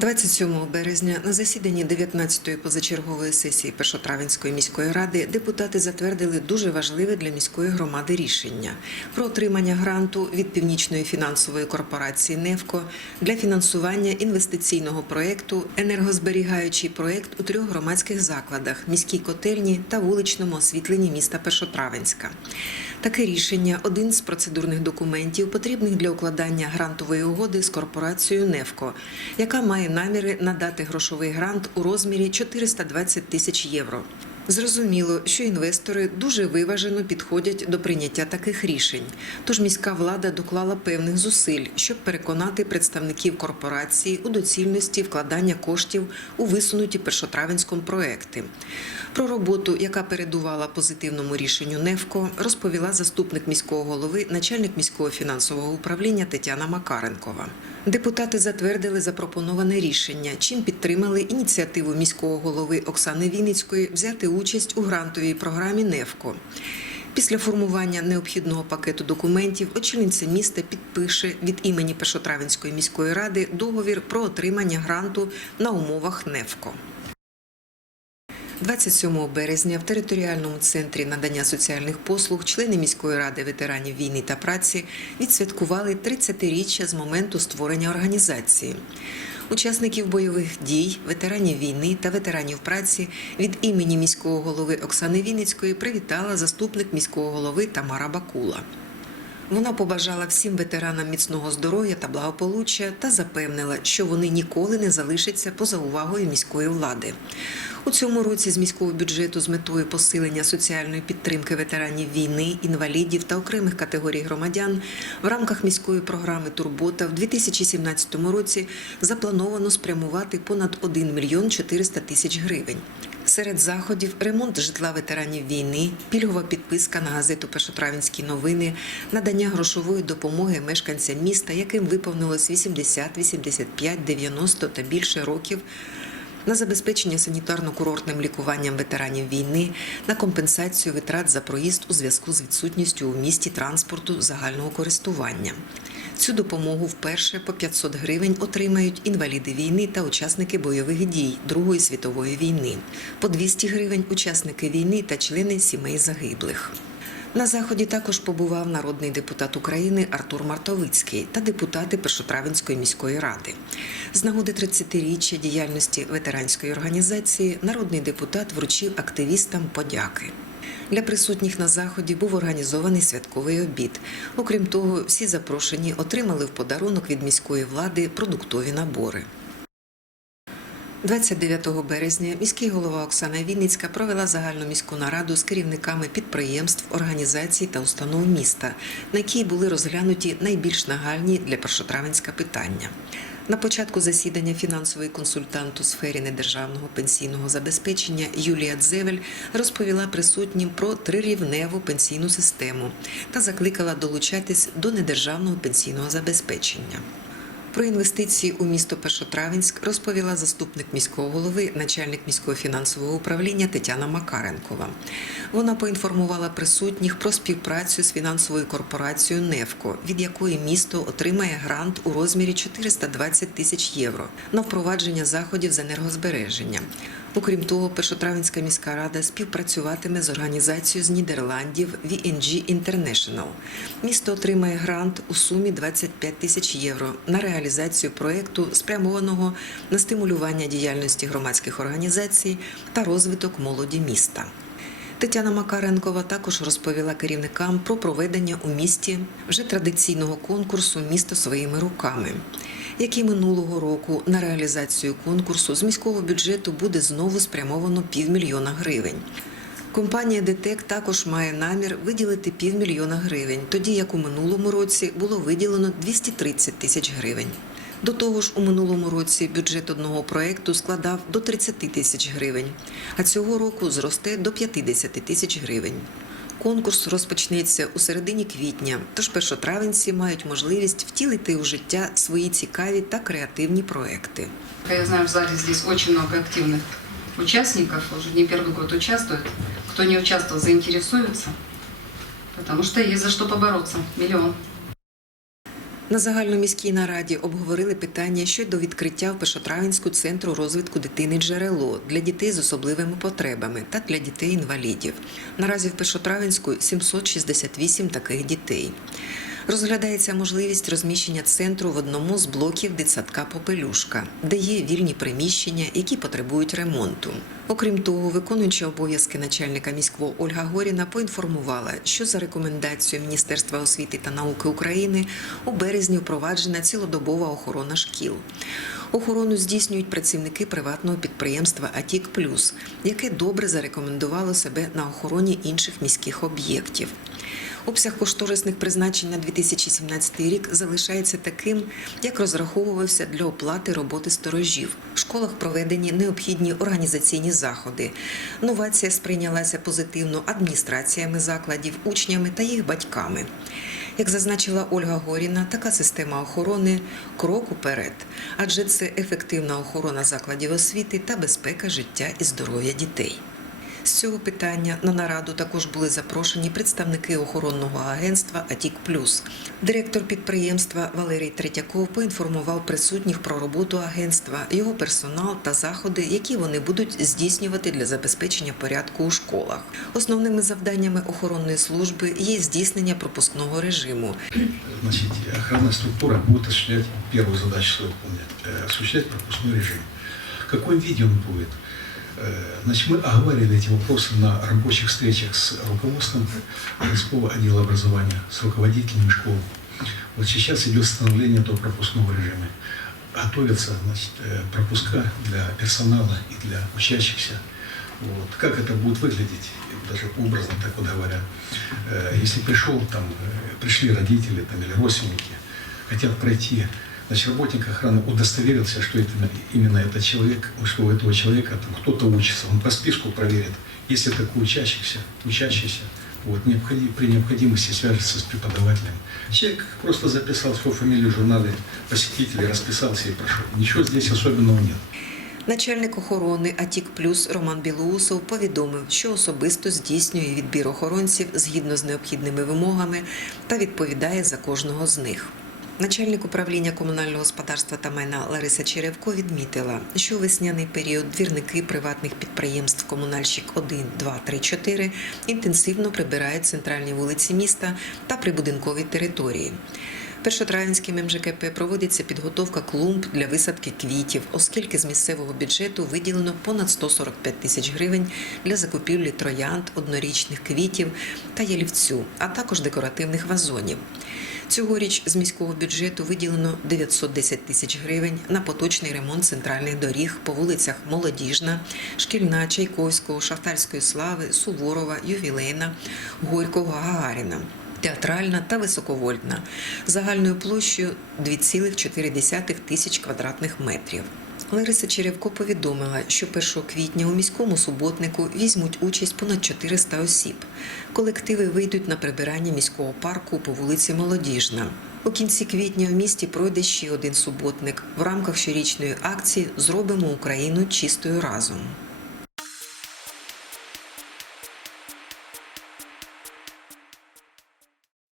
27 березня на засіданні 19-ї позачергової сесії Першотравенської міської ради депутати затвердили дуже важливе для міської громади рішення про отримання гранту від північної фінансової корпорації «Невко» для фінансування інвестиційного проєкту енергозберігаючий проєкт у трьох громадських закладах міській котельні та вуличному освітленні міста Першотравенська. Таке рішення один з процедурних документів, потрібних для укладання грантової угоди з корпорацією «Невко», яка має наміри надати грошовий грант у розмірі 420 тисяч євро. Зрозуміло, що інвестори дуже виважено підходять до прийняття таких рішень. Тож міська влада доклала певних зусиль, щоб переконати представників корпорації у доцільності вкладання коштів у висунуті першотравенському проекти. Про роботу, яка передувала позитивному рішенню НЕФКО, розповіла заступник міського голови, начальник міського фінансового управління Тетяна Макаренкова. Депутати затвердили запропоноване рішення, чим підтримали ініціативу міського голови Оксани Вінницької взяти участь у грантовій програмі НЕФКО. Після формування необхідного пакету документів очільниця міста підпише від імені Першотравенської міської ради договір про отримання гранту на умовах НЕФКО. 27 березня в територіальному центрі надання соціальних послуг члени міської ради ветеранів війни та праці відсвяткували 30-річчя з моменту створення організації. Учасників бойових дій, ветеранів війни та ветеранів праці від імені міського голови Оксани Вінницької привітала заступник міського голови Тамара Бакула. Вона побажала всім ветеранам міцного здоров'я та благополуччя та запевнила, що вони ніколи не залишаться поза увагою міської влади. У цьому році з міського бюджету з метою посилення соціальної підтримки ветеранів війни, інвалідів та окремих категорій громадян в рамках міської програми Турбота в 2017 році заплановано спрямувати понад 1 мільйон 400 тисяч гривень. Серед заходів ремонт житла ветеранів війни, пільгова підписка на газету Першотравінські новини, надання грошової допомоги мешканцям міста, яким виповнилось 80, 85, 90 та більше років. На забезпечення санітарно-курортним лікуванням ветеранів війни, на компенсацію витрат за проїзд у зв'язку з відсутністю у місті транспорту загального користування. Цю допомогу вперше по 500 гривень отримають інваліди війни та учасники бойових дій Другої світової війни, по 200 гривень учасники війни та члени сімей загиблих. На заході також побував народний депутат України Артур Мартовицький та депутати Першотравенської міської ради. З нагоди 30-річчя діяльності ветеранської організації народний депутат вручив активістам подяки. Для присутніх на заході був організований святковий обід. Окрім того, всі запрошені отримали в подарунок від міської влади продуктові набори. 29 березня міський голова Оксана Вінницька провела загальну міську нараду з керівниками підприємств, організацій та установ міста, на якій були розглянуті найбільш нагальні для Першотравенська питання. На початку засідання фінансовий консультант у сфері недержавного пенсійного забезпечення Юлія Дзевель розповіла присутнім про трирівневу пенсійну систему та закликала долучатись до недержавного пенсійного забезпечення. Про інвестиції у місто Першотравенськ розповіла заступник міського голови, начальник міського фінансового управління Тетяна Макаренкова. Вона поінформувала присутніх про співпрацю з фінансовою корпорацією «Невко», від якої місто отримає грант у розмірі 420 тисяч євро на впровадження заходів з енергозбереження. Окрім того, Першотравенська міська рада співпрацюватиме з організацією з Нідерландів VNG International. Місто отримає грант у сумі 25 тисяч євро на реалізацію проєкту, спрямованого на стимулювання діяльності громадських організацій та розвиток молоді міста. Тетяна Макаренкова також розповіла керівникам про проведення у місті вже традиційного конкурсу Місто своїми руками, який минулого року на реалізацію конкурсу з міського бюджету буде знову спрямовано півмільйона гривень. Компанія ДТЕК також має намір виділити півмільйона гривень, тоді як у минулому році було виділено 230 тисяч гривень. До того ж, у минулому році бюджет одного проєкту складав до 30 тисяч гривень, а цього року зросте до 50 тисяч гривень. Конкурс розпочнеться у середині квітня, тож першотравенці мають можливість втілити у життя свої цікаві та креативні проекти. Я знаю, в залі здесь очень много активних учасників, уже не перший год участвують. Хто не участвував, заінтересується, тому що є за що поборотися. Миллион. На загальноміській нараді обговорили питання щодо відкриття в Першотравенську центру розвитку дитини джерело для дітей з особливими потребами та для дітей-інвалідів. Наразі в Першотравенську 768 таких дітей. Розглядається можливість розміщення центру в одному з блоків дитсадка Попелюшка, де є вільні приміщення, які потребують ремонту. Окрім того, виконуюча обов'язки начальника міського Ольга Горіна поінформувала, що за рекомендацією Міністерства освіти та науки України у березні впроваджена цілодобова охорона шкіл. Охорону здійснюють працівники приватного підприємства Атік Плюс, яке добре зарекомендувало себе на охороні інших міських об'єктів. Обсяг кошторисних призначень на 2017 рік залишається таким, як розраховувався для оплати роботи сторожів. В школах проведені необхідні організаційні заходи. Новація сприйнялася позитивно адміністраціями закладів, учнями та їх батьками. Як зазначила Ольга Горіна, така система охорони крок уперед, адже це ефективна охорона закладів освіти та безпека життя і здоров'я дітей. З цього питання на нараду також були запрошені представники охоронного агентства Атік Плюс. Директор підприємства Валерій Третьяков поінформував присутніх про роботу агентства, його персонал та заходи, які вони будуть здійснювати для забезпечення порядку у школах. Основними завданнями охоронної служби є здійснення пропускного режиму, Значит, охранная структура будет осуществлять первую задачу свою э, осуществлять пропускной режим. В каком виде он будет? Э, Значит, мы оговаривали эти вопросы на рабочих встречах с руководством городского отдела образования, с руководителями школ. Вот сейчас идет становление этого пропускного режима. Готовятся значит, э, пропуска для персонала и для учащихся. Вот. Как это будет выглядеть, даже образно так вот говоря. Э, Если пришел, там, э, пришли родители там, или родственники, хотят пройти, значит, работник охраны удостоверился, что это именно этот человек, что у этого человека там кто-то учится, он по списку проверит, если такой учащийся, учащийся, вот, необходи- при необходимости свяжется с преподавателем. Человек просто записал свою фамилию в журнале посетителей, расписался и прошел. Ничего здесь особенного нет. Начальник охорони Атік Плюс Роман Білоусов повідомив, що особисто здійснює відбір охоронців згідно з необхідними вимогами та відповідає за кожного з них. Начальник управління комунального господарства та майна Лариса Черевко відмітила, що весняний період двірники приватних підприємств Комунальщик 1, 2, 3, 4 інтенсивно прибирають центральні вулиці міста та прибудинкові території. Першотравенським МЖКП проводиться підготовка клумб для висадки квітів, оскільки з місцевого бюджету виділено понад 145 тисяч гривень для закупівлі троянд, однорічних квітів та ялівцю, а також декоративних вазонів. Цьогоріч з міського бюджету виділено 910 тисяч гривень на поточний ремонт центральних доріг по вулицях Молодіжна, Шкільна, Чайковського, Шахтарської слави, Суворова, Ювілейна, Горького, Гагаріна. Театральна та високовольтна загальною площею 2,4 тисяч квадратних метрів. Лариса Черевко повідомила, що 1 квітня у міському суботнику візьмуть участь понад 400 осіб. Колективи вийдуть на прибирання міського парку по вулиці Молодіжна. У кінці квітня в місті пройде ще один суботник. В рамках щорічної акції Зробимо Україну чистою разом.